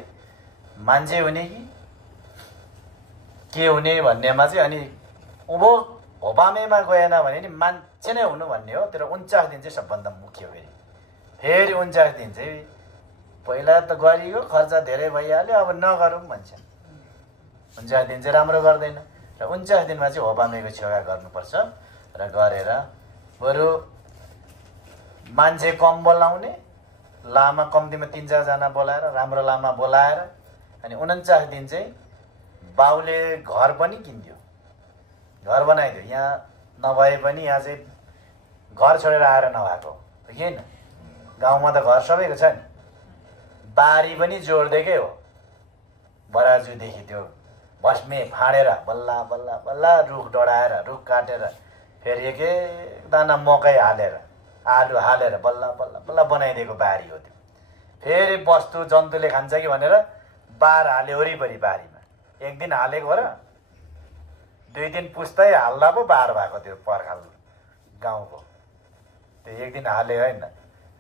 मान्छे हुने कि के हुने भन्नेमा चाहिँ अनि उँभो होपामेमा गएन भने नि मान्छे नै हुनु भन्ने हो। तर 49 दिन चाहिँ सबभन्दा मुख्य हो। फेरि 49 दिन चाहिँ पहिला त गरियो, खर्च धेरै भइहाल्यो, अब नगरौँ भन्छ। 49 दिन चाहिँ राम्रो गर्दैन। र 49 दिनमा चाहिँ होपामेको छेवा गर्नुपर्छ। र गरेर बरु मान्छे कम बोलाउने, लामा कम्तीमा 3-4 जना बोलाएर, राम्रो लामा बोलाएर अनि 49 दिन चाहिँ बाउले घर पनि किनिदियो, घर बनाइदियो। यहाँ नभए पनि यहाँ चाहिँ घर छोडेर आएर नभएको किन, गाउँमा त घर सबैको छ नि। बारी पनि जोड्दैकै हो, बराजुदेखि त्यो भस्मे फाँडेर बल्ल बल्ल बल्ल रुख डढाएर, रुख काटेर फेरि एक दाना मकै हालेर, आलु हालेर बल्ल बल्ल बल्ल बनाइदिएको बारी हो त्यो। फेरि वस्तु जन्तुले खान्छ कि भनेर बार हाल्यो वरिपरि बारीमा। एक दिन हालेको हो र 2 दिन पुस्दै हाल्दा पो बार भएको त्यो पर्खाल गाउँको। त्यो एक दिन हाल्यो होइन।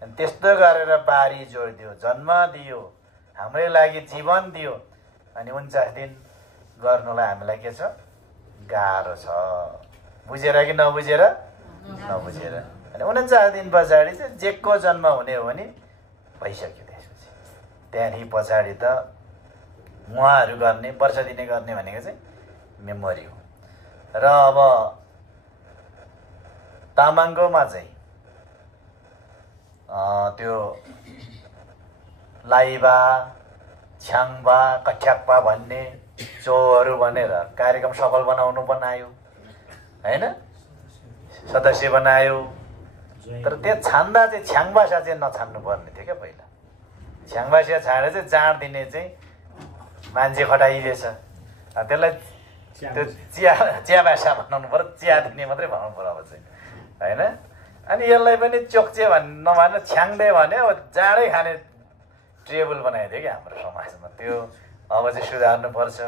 अनि त्यस्तो गरेर बारी जोडिदियो, जन्म दियो, हाम्रै लागि जीवन दियो। अनि 49 दिन गर्नुलाई हामीलाई के छ, गाह्रो छ। बुझेर कि नबुझेर? नबुझेर। अनि 49 दिन पछाडि चाहिँ जेको जन्म हुने हो भने भइसक्यो। त्यसपछि त्यहाँदेखि पछाडि त उहाँहरू गर्ने, वर्ष दिने गर्ने भनेको चाहिँ मेमोरी हो। र अब तामाङकोमा चाहिँ त्यो लाइबा, छ्याङबा, कठ्याक्पा भन्ने चोहरू भनेर कार्यक्रम सफल बनायो होइन, सदस्य बनायो। तर त्यो छान्दा चाहिँ छ्याङबासा चाहिँ नछान्नु पर्ने थियो क्या पहिला। छ्याङबासा छाडेर चाहिँ जाँड दिने चाहिँ मान्छे खटाइदिएछ। त्यसलाई त्यो चिया भाषा भनाउनु पर्यो, चिया दिने मात्रै भनाउनु पर्यो अब चाहिँ होइन। अनि यसलाई पनि चोक्चे नभने छ्याङ्दे भने अब जाँडै खाने टेबल बनाइदियो क्या हाम्रो समाजमा। त्यो अब चाहिँ सुधार्नुपर्छ।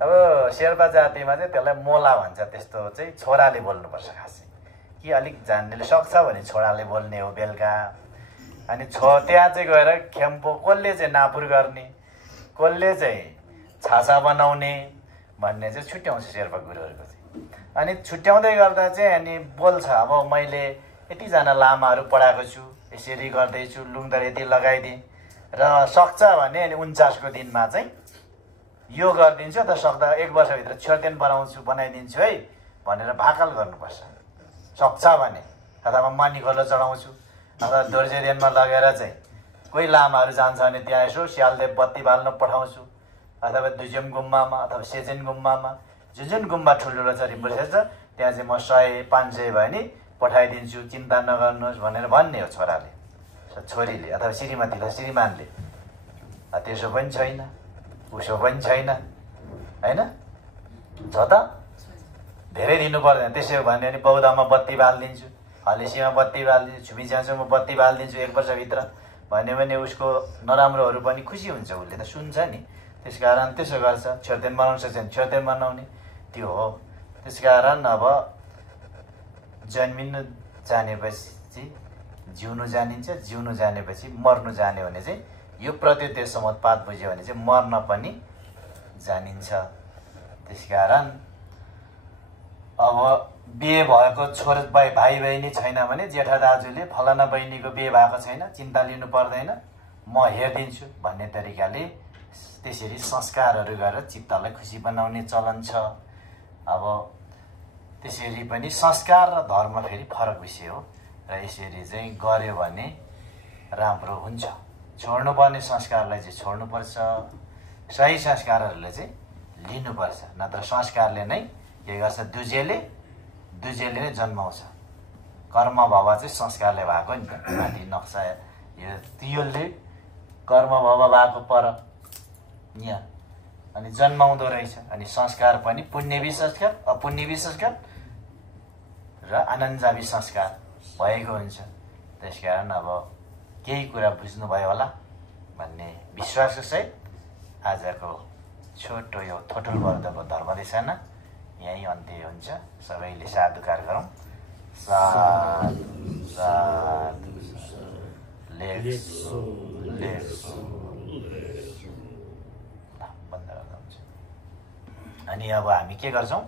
अब शेर्पा जातिमा चाहिँ त्यसलाई मोला भन्छ। त्यस्तो चाहिँ छोराले बोल्नुपर्छ खासै, कि अलिक जान्नेले सक्छ भने छोराले बोल्ने हो बेलुका। अनि त्यहाँ चाहिँ गएर खेम्पो कसले चाहिँ नापुर गर्ने, कसले चाहिँ छाछा बनाउने भन्ने चाहिँ छुट्याउँछ शेर्पा गुरुहरूको चाहिँ। अनि छुट्याउँदै गर्दा चाहिँ अनि बोल्छ, अब मैले यतिजना लामाहरू पढाएको छु, यसरी गर्दैछु, लुङदर यति लगाइदिएँ र सक्छ भने अनि 49को दिनमा चाहिँ यो गरिदिन्छु, त सक्दा 1 वर्षभित्र छेर्तेन बनाइदिन्छु है भनेर भाकल गर्नुपर्छ। सक्छ भने अथवा मानी खोलो चढाउँछु, अथवा दोर्जेदेनमा लगेर चाहिँ कोही लामाहरू जान्छ भने त्यहाँ यसो स्यालदेव बत्ती बाल्न पठाउँछु, अथवा दुजेम गुम्बामा अथवा सेजेन गुम्बामा, जुन गुम्बा ठुल्ठुलो छ रिम्बुसे छ त्यहाँ चाहिँ म 100-500 भयो नि पठाइदिन्छु, चिन्ता नगर्नुहोस् भनेर भन्ने हो छोराले, छोरीले अथवा श्रीमतीले, श्रीमानले। त्यसो पनि छैन, उसो पनि छैन होइन, छ त धेरै दिनु पर्दैन। त्यसो भने अनि बौद्धमा बत्ती बालिदिन्छु, हलेसीमा बत्ती बालिदिन्छु, छुमीच्यासोमा बत्ती बालिदिन्छु 1 वर्षभित्र भन्यो भने उसको नराम्रोहरू पनि खुसी हुन्छ, उसले त सुन्छ नि। त्यसकारण त्यसो गर्छ। छेर्तेन बनाउन सक्छ भने छेर्तेन बनाउने त्यो हो। त्यसकारण अब जन्मिनु जानेपछि जिउनु जानिन्छ, जिउनु जानेपछि मर्नु जाने भने चाहिँ यो प्रत्युत्तेसमोत्पाद बुझ्यो भने चाहिँ मर्न पनि जानिन्छ। त्यसकारण अब बिहे भएको छोरा भाइ बहिनी छैन भने जेठा दाजुले फलाना बहिनीको बिहे भएको छैन, चिन्ता लिनु पर्दैन, म हेरिदिन्छु भन्ने तरिकाले त्यसरी संस्कारहरू गरेर चित्तलाई खुसी बनाउने चलन छ। अब त्यसरी पनि संस्कार र धर्म फेरि फरक विषय हो र यसरी चाहिँ गर्यो भने राम्रो हुन्छ। छोड्नुपर्ने संस्कारलाई चाहिँ छोड्नुपर्छ, सही संस्कारहरूलाई चाहिँ लिनुपर्छ। नत्र संस्कारले नै के गर्छ, दुजेले नै जन्माउँछ। कर्म भव चाहिँ संस्कारले भएको नि त, माथि नक्सा यो तियोलले कर्म भव भएको पर यहाँ अनि जन्माउँदो रहेछ। अनि संस्कार पनि पुण्यवी संस्कार, अपुण्यवी संस्कार र आनन्दजावी संस्कार भएको हुन्छ। त्यसकारण अब केही कुरा बुझ्नुभयो होला भन्ने विश्वासको सहित आजको छोटो यो थोटुल वर्गको धर्मदेशना यही अन्त्य हुन्छ। सबैले साधुकार गरौँ। साधु साधु बन्द गर्दा हुन्छ। अनि अब हामी के गर्छौँ?